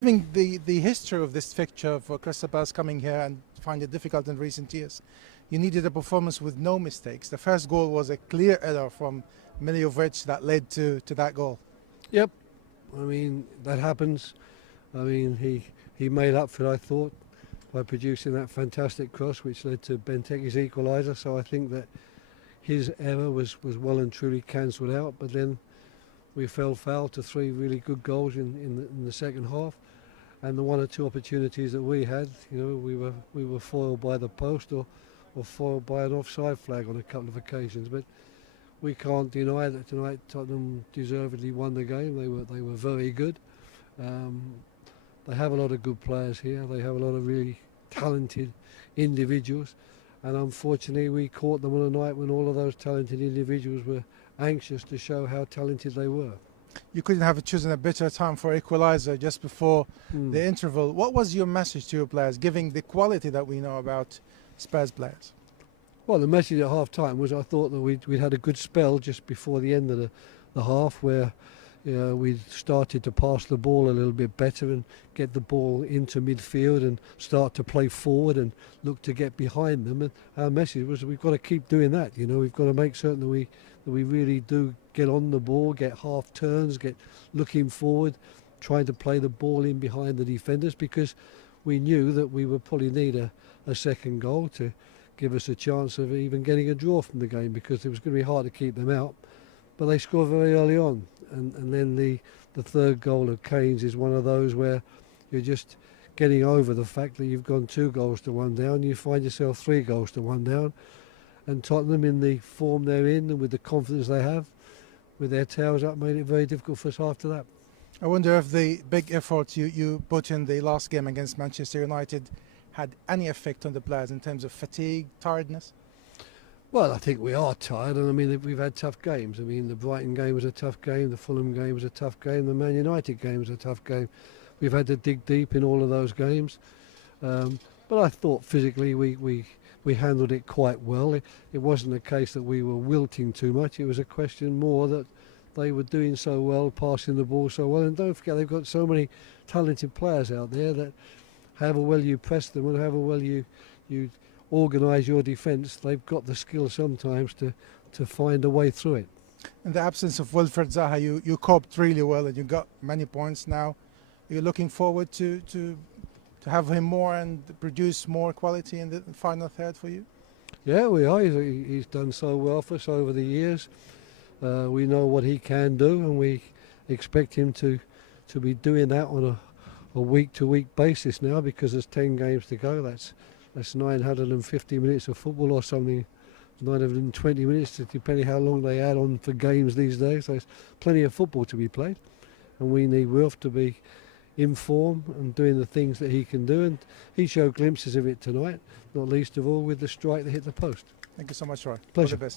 Given the history of this fixture for Crystal Palace coming here and find it difficult in recent years, you needed a performance with no mistakes. The first goal was a clear error from Miljovic that led to that goal. Yep, I mean that happens. I mean he made up for it, I thought, by producing that fantastic cross which led to Benteke's equaliser. So I think that his error was well and truly cancelled out. But then we fell foul to three really good goals in the second half, and the one or two opportunities that we had, we were foiled by the post or foiled by an offside flag on a couple of occasions. But we can't deny that tonight Tottenham deservedly won the game. They were very good. They have a lot of good players here. They have a lot of really talented individuals, and unfortunately we caught them on a night when all of those talented individuals were anxious to show how talented they were. You couldn't have chosen a better time for equaliser just before the interval. What was your message to your players, given the quality that we know about Spurs players? Well, the message at half time was I thought that we'd had a good spell just before the end of the half, where we started to pass the ball a little bit better and get the ball into midfield and start to play forward and look to get behind them. And our message was we've got to keep doing that. We've got to make certain that we really do get on the ball, get half turns, get looking forward, trying to play the ball in behind the defenders, because we knew that we would probably need a second goal to give us a chance of even getting a draw from the game, because it was going to be hard to keep them out. But they scored very early on, and then the third goal of Kane's is one of those where you're just getting over the fact that you've gone 2-1 down. You find yourself 3-1 down, and Tottenham, in the form they're in and with the confidence they have, with their tails up, made it very difficult for us after that. I wonder if the big effort you put in the last game against Manchester United had any effect on the players in terms of fatigue, tiredness? Well, I think we are tired, and I mean we've had tough games. I mean the Brighton game was a tough game, the Fulham game was a tough game, the Man United game was a tough game. We've had to dig deep in all of those games, but I thought physically we handled it quite well. It wasn't a case that we were wilting too much. It was a question more that they were doing so well, passing the ball so well. And don't forget, they've got so many talented players out there that however well you press them and however well you organise your defence, they've got the skill sometimes to find a way through it. In the absence of Wilfried Zaha, you coped really well and you got many points now. You're looking forward to have him more and produce more quality in the final third for you? Yeah, we are. He's done so well for us over the years. We know what he can do, and we expect him to be doing that on a week-to-week basis now, because there's 10 games to go. That's 950 minutes of football or something, 920 minutes, depending how long they add on for games these days. So there's plenty of football to be played, and we need Wilf to be in form and doing the things that he can do, and he showed glimpses of it tonight, not least of all with the strike that hit the post. Thank you so much, Roy. Pleasure. All the best.